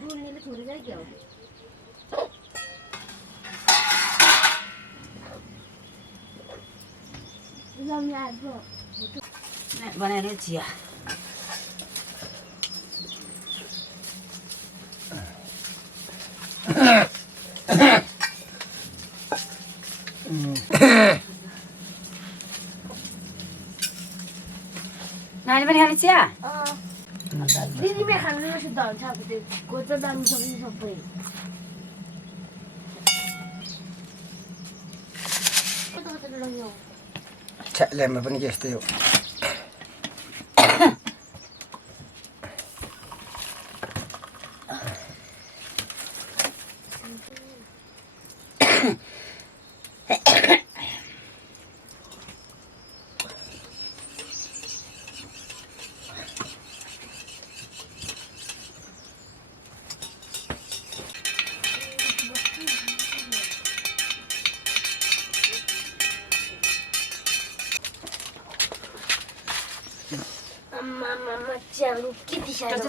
डुल्नेले छोडेर चाहिँ के हो बनाएर चिया नानी पनि खाने चिया दिदीमै खानु शुद्ध हुन्छ अब त्यो गोचा दामी सक्ने सबै छ्यालेमा पनि यस्तै हो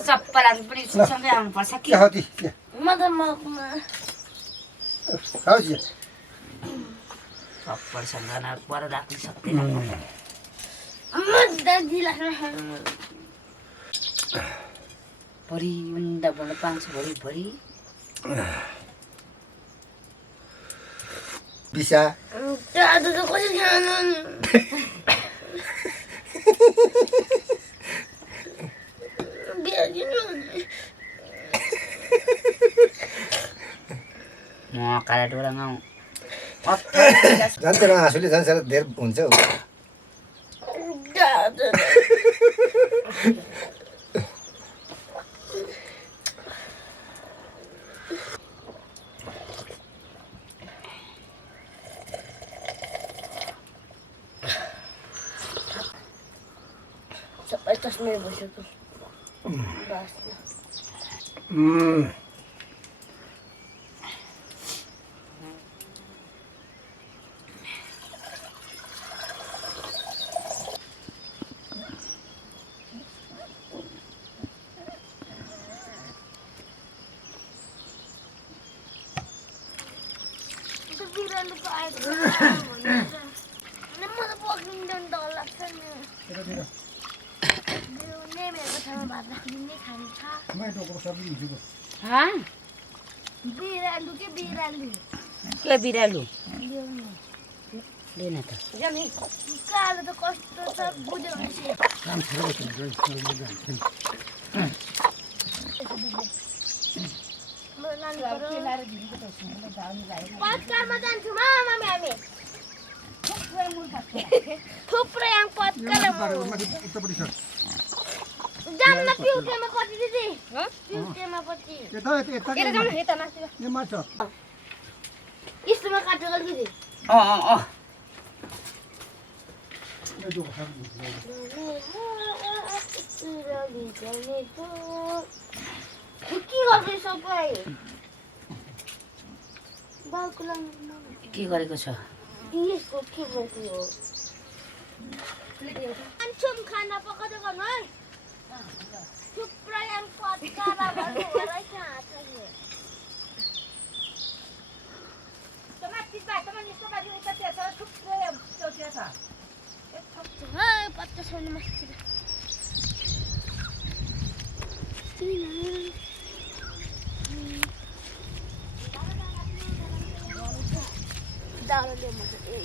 चप्पलहरू पनि सँगै आउनुपर्छ कि चप्पलसँग पर राख्नु सक्दैन भरि उन्दा बोल्न पाउँछ भरि बिसा म काला डोरामा झन् तेरो आँसुले झन् साह्रो धेरै हुन्छ हौ सबै तस्मै बसेको बिरालु के बिरालु लिन त कालो त कस्तो छ बुझ्यो पत्करमा जान्छौँ मामी हामी थुप्रै आङ पत्कर जान्न पिउकेमा कति दिदी पिउकेमा कति यस्तोमा काटेको दिदी के गर्दै सबै के गरेको छ यसको के गर्दै हो खान्छौँ खाना पकाउँदै गर्नु है थुप्रै आङ पत्करा भन्नु रहेछ हातले पत्ता छैन मस्ती दाउराले मजाले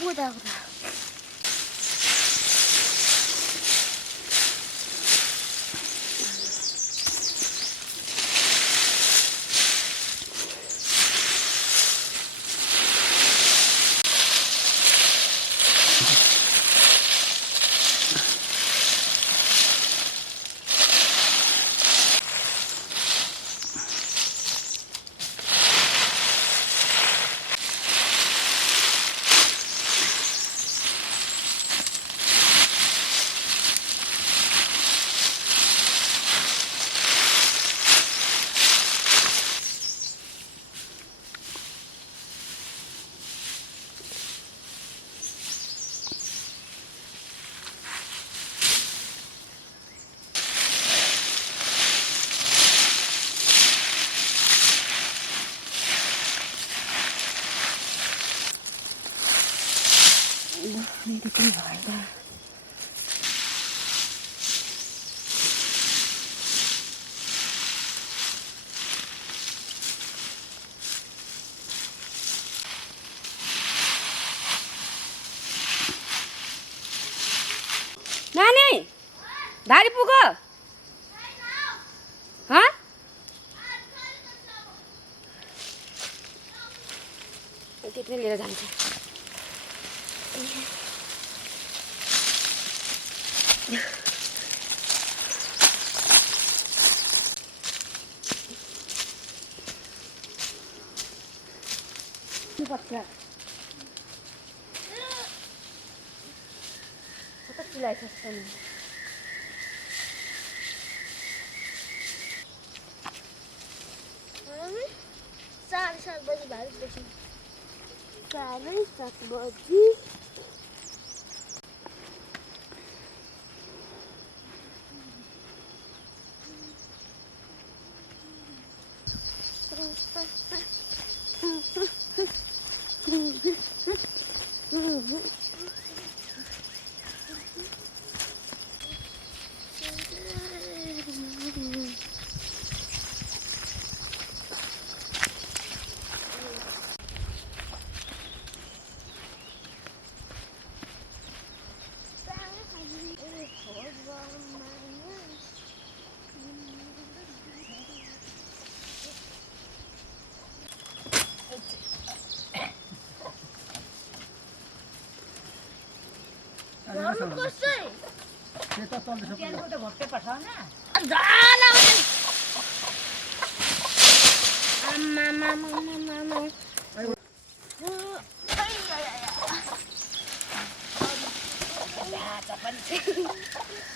बोदाको मेरो पनि भएन नानी धारी पुग हाँ त्यति नै लिएर जान्छ पर्छ कता चिलाइसक्छ नि साढे 7 बजी भाइदेखि 7:30 बजी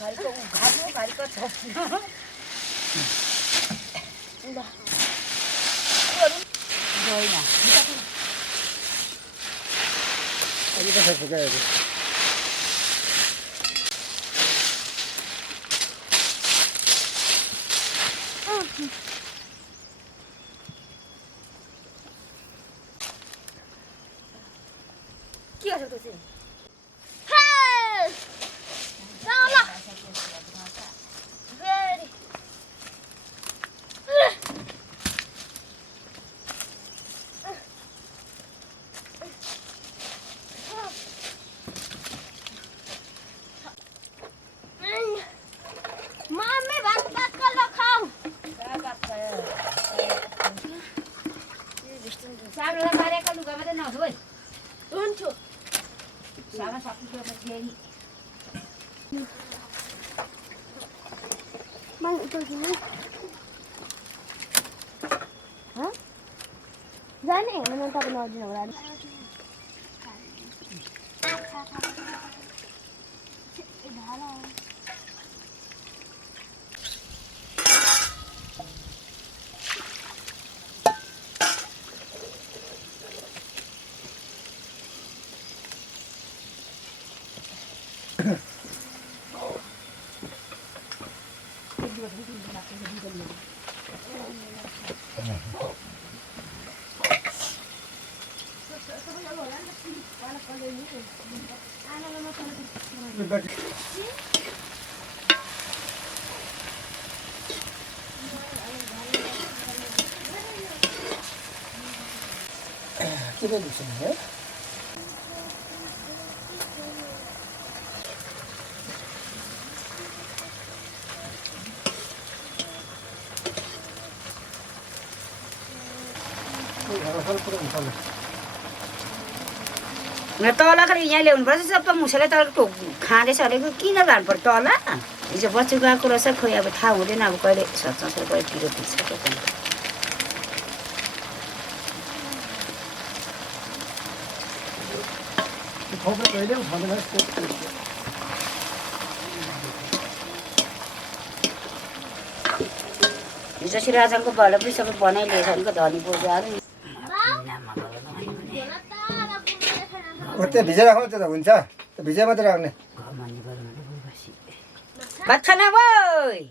घरको उघार्नु घरको छोप्नु के गर्छौ त्यो चाहिँ हे ल भेरी मम्मी भात पाक्कल खाऊ सानोलाई पारेका लुगा मात्रै नधो है हुन्छु सानो सकिसकेपछि फेरि मैं ऊपर जाऊँ हाँ जाने मैंने तो अपना ऑर्डर लगा दिया किन दुख्छ तल खालि यहाँ ल्याउनुपर्छ सबै मुसले तल खाँदैछ अरेको किन जानु पर्यो तल हिजो बच्चु गएको रहेछ खोइ अब थाहा हुँदैन अब कहिले सक्छ कहिले पिरो पिस्छ हिजो सिराजनको बल पनि सबै बनाइलिएछ भने धनी बोजू आएर त्यो भिजाइ राख्नु त्यो त हुन्छ त्यो भिजाइ मात्रै राख्ने भात खान गई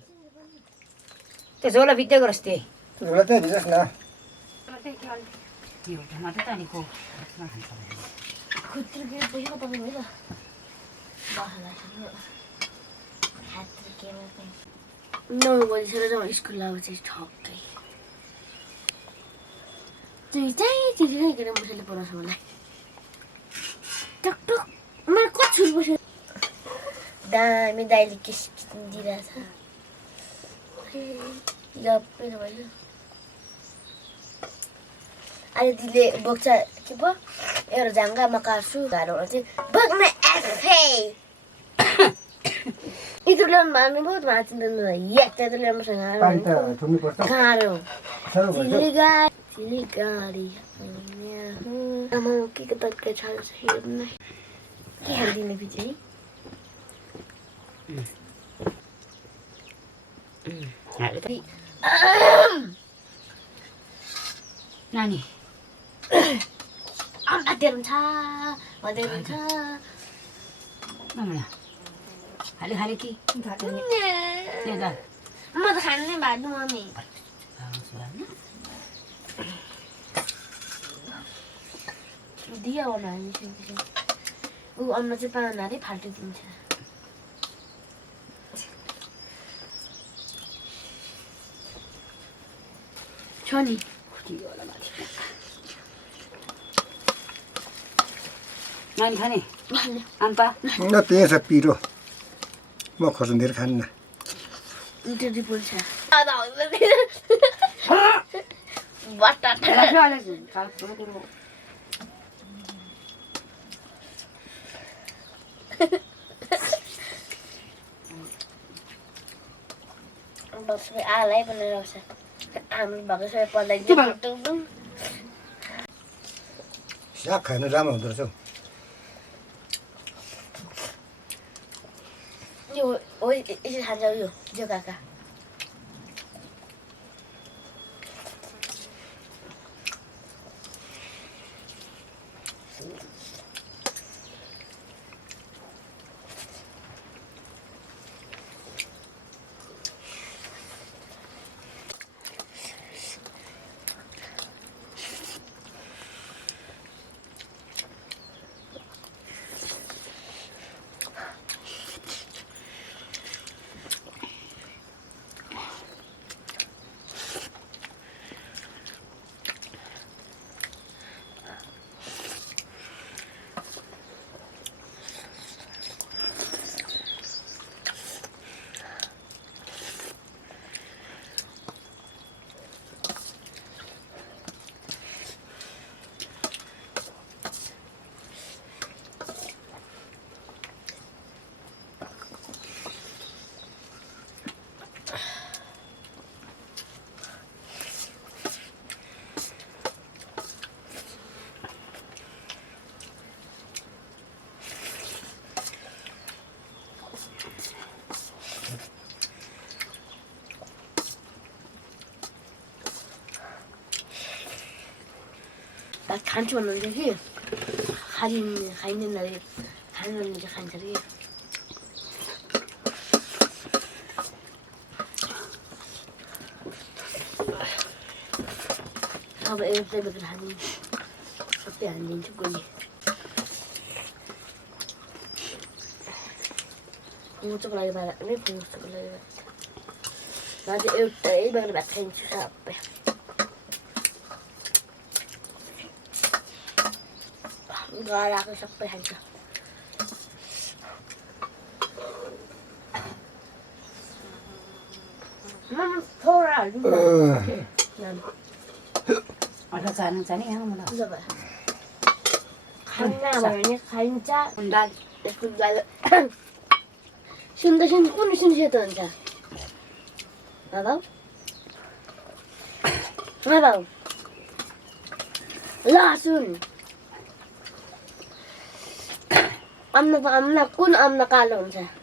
त्यो झोला भित्दै गरोस् त्यही झोला त्यहाँ भिजास् न मात्रै तानेको 9 बजीसम्म चाहिँ स्कुल आउँछ ठक्कै चिठी खाइकन मुसले पढाउँछ मलाई टकटक मलाई कति छुट बस्यो दामी दाइले किस दिइरहेछ यप्पै भयो अहिले दिदीले बोक्छ के पो एउटा जाङ्गा म काट्छु घरबाट चाहिँ बोक्न आफै इधर ल्याउनु भन्नु भयो त माथि यात्रा त ल्याउनुसँग गाह्रो चिली गाडी आमा के तरकारी छाल्छ हेर्नु के हालिदिने पछि नानी अँध्यारो हुन्छ अँध्यारो हुन्छ खाली खाली कि म त खानु भानु मम्मी दियो गर्नु हालिसकेपछि ऊ अन्न चाहिँ पाहुनाले फाल्टिदिन्छ छ नि नानी खाने आम्पा न त्यही छ पिरो म खोर्सानी धेरै खान्न त्यति पोल्छ बटाटा सबै आलाई बनाएर आउँछ हाम्रो भएको सबै पल्लाइदिनु साग खानु राम्रो हुँदो रहेछ यो हो यसरी खान्छ यो जोगाका खान्छु भन्नुहुन्छ कि खाइँदैन अरे खानु भने खान्छ अरे अब एउटै बोकेर हालिदिन्छु सबै हालिदिन्छु कोही मुचोको लागि बाह्र नै मुचोको लागि म चाहिँ एउटै बोकेर भात खाइदिन्छु सबै गराएको सबै खान्छ थोडा अचार चाहनु छ नि यहाँ मलाई ल भयो खाना भयो भने खाइन्छ दाल सुन्दा कुन सेतो हुन्छ बाबा लसुन आम्ना कुन आम्ना कालो हुन्छ